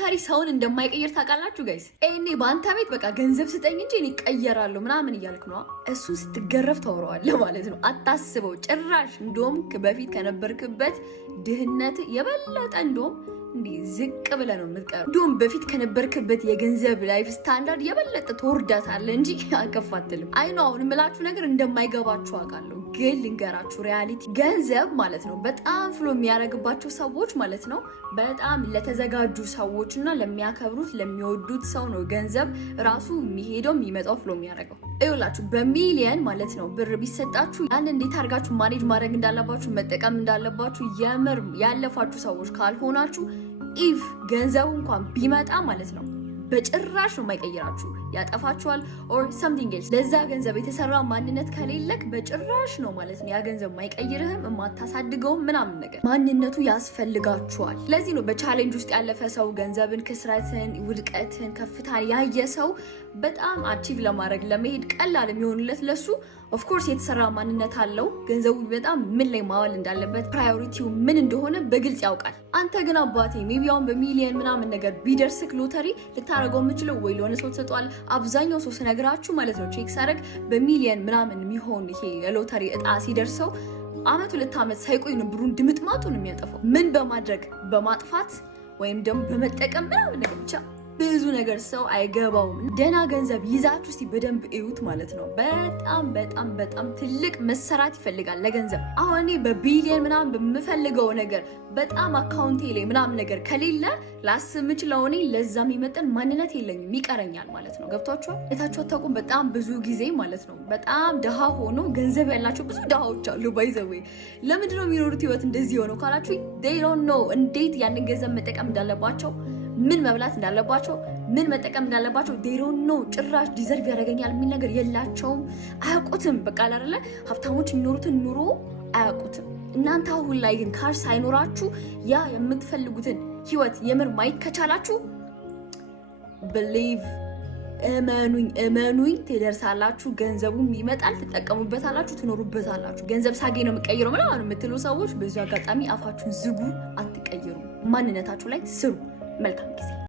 ሎተሪ ሰውን እንደማይቀየር ታውቃላችሁ ጋይስ? እኔ በአንተ ቤት በቃ ገንዘብ ስጠኝ እንጂ እኔ ቀየራለሁ ምናምን እያልክ ነው። እሱ ስትገረፍ ታወራዋለህ ማለት ነው። አታስበው ጭራሽ። እንደውም በፊት ከነበርክበት ድህነት የበለጠ እንደውም እንዲህ ዝቅ ብለህ ነው የምትቀረው። እንደውም በፊት ከነበርክበት የገንዘብ ላይፍ ስታንዳርድ የበለጠ ትወርዳታለህ እንጂ አከፋትልም። አይ ነው አሁን የምላችሁ ነገር እንደማይገባችሁ አውቃለሁ፣ ግን ልንገራችሁ ሪያሊቲ ገንዘብ ማለት ነው በጣም ፍሎ የሚያደርግባቸው ሰዎች ማለት ነው በጣም ለተዘጋጁ ሰዎች እና ለሚያከብሩት ለሚወዱት ሰው ነው ገንዘብ ራሱ የሚሄደው የሚመጣው ፍሎ የሚያደርገው። ይኸውላችሁ በሚሊየን ማለት ነው ብር ቢሰጣችሁ ያን እንዴት አድርጋችሁ ማኔጅ ማድረግ እንዳለባችሁ መጠቀም እንዳለባችሁ የምር ያለፋችሁ ሰዎች ካልሆናችሁ ኢፍ ገንዘቡ እንኳን ቢመጣ ማለት ነው በጭራሽ ነው የማይቀይራችሁ፣ ያጠፋችኋል ኦር ሰምቲንግ ኤልስ። ለዛ ገንዘብ የተሰራ ማንነት ከሌለክ በጭራሽ ነው ማለት ነው ያ ገንዘብ የማይቀይርህም የማታሳድገውም ምናምን ነገር ማንነቱ ያስፈልጋችኋል። ለዚህ ነው በቻሌንጅ ውስጥ ያለፈ ሰው ገንዘብን፣ ክስረትን፣ ውድቀትን፣ ከፍታን ያየ ሰው በጣም አቺቭ ለማድረግ ለመሄድ ቀላል የሚሆንለት ለሱ ኦፍኮርስ የተሰራ ማንነት አለው። ገንዘቡ በጣም ምን ላይ ማዋል እንዳለበት ፕራዮሪቲው ምን እንደሆነ በግልጽ ያውቃል። አንተ ግን አባቴ ሜቢያውን በሚሊየን ምናምን ነገር ቢደርስክ ሎተሪ ልታረገው የምችለው ወይ ለሆነ ሰው ትሰጠዋል። አብዛኛው ሰው ስነግራችሁ ማለት ነው ቼክ ሳረግ በሚሊየን ምናምን የሚሆን ይሄ የሎተሪ እጣ ሲደርሰው አመት 2 አመት ሳይቆይ ነው ብሩን ድምጥማጡን የሚያጠፋው። ምን በማድረግ በማጥፋት ወይም ደግሞ በመጠቀም ምናምን ነገር ብቻ ብዙ ነገር ሰው አይገባውም። ደህና ገንዘብ ይዛችሁ እስቲ በደንብ እዩት ማለት ነው። በጣም በጣም በጣም ትልቅ መሰራት ይፈልጋል ለገንዘብ። አሁን እኔ በቢሊየን ምናምን በምፈልገው ነገር በጣም አካውንቴ ላይ ምናምን ነገር ከሌለ ላስብ የምችለው እኔ ለዛ የሚመጥን ማንነት የለኝም፣ ይቀረኛል ማለት ነው። ገብቷችኋል? የታችሁ አታውቁም? በጣም ብዙ ጊዜ ማለት ነው በጣም ድሃ ሆኖ ገንዘብ ያላቸው ብዙ ድሃዎች አሉ። ባይዘዌ ለምንድነው የሚኖሩት ህይወት እንደዚህ ሆነው ካላችሁ they don't know እንዴት ያንን ገንዘብ መጠቀም እንዳለባቸው፣ ምን መብላት እንዳለባቸው፣ ምን መጠቀም እንዳለባቸው they don't know። ጭራሽ ዲዘርቭ ያደርገኛል የሚል ነገር የላቸውም፣ አያውቁትም። በቃ አይደለ ሀብታሞች የሚኖሩትን ኑሮ አያውቁትም። እናንተ አሁን ላይ ግን ካሽ ሳይኖራችሁ ያ የምትፈልጉትን ህይወት የምር ማየት ከቻላችሁ believe እመኑኝ ትደርሳላችሁ። ገንዘቡም ይመጣል፣ ትጠቀሙበታላችሁ፣ ትኖሩበታላችሁ። ገንዘብ ሳገኝ ነው የምቀይረው ምናምን የምትሉ ሰዎች በዚህ አጋጣሚ አፋችሁን ዝጉ፣ አትቀይሩ። ማንነታችሁ ላይ ስሩ። መልካም ጊዜ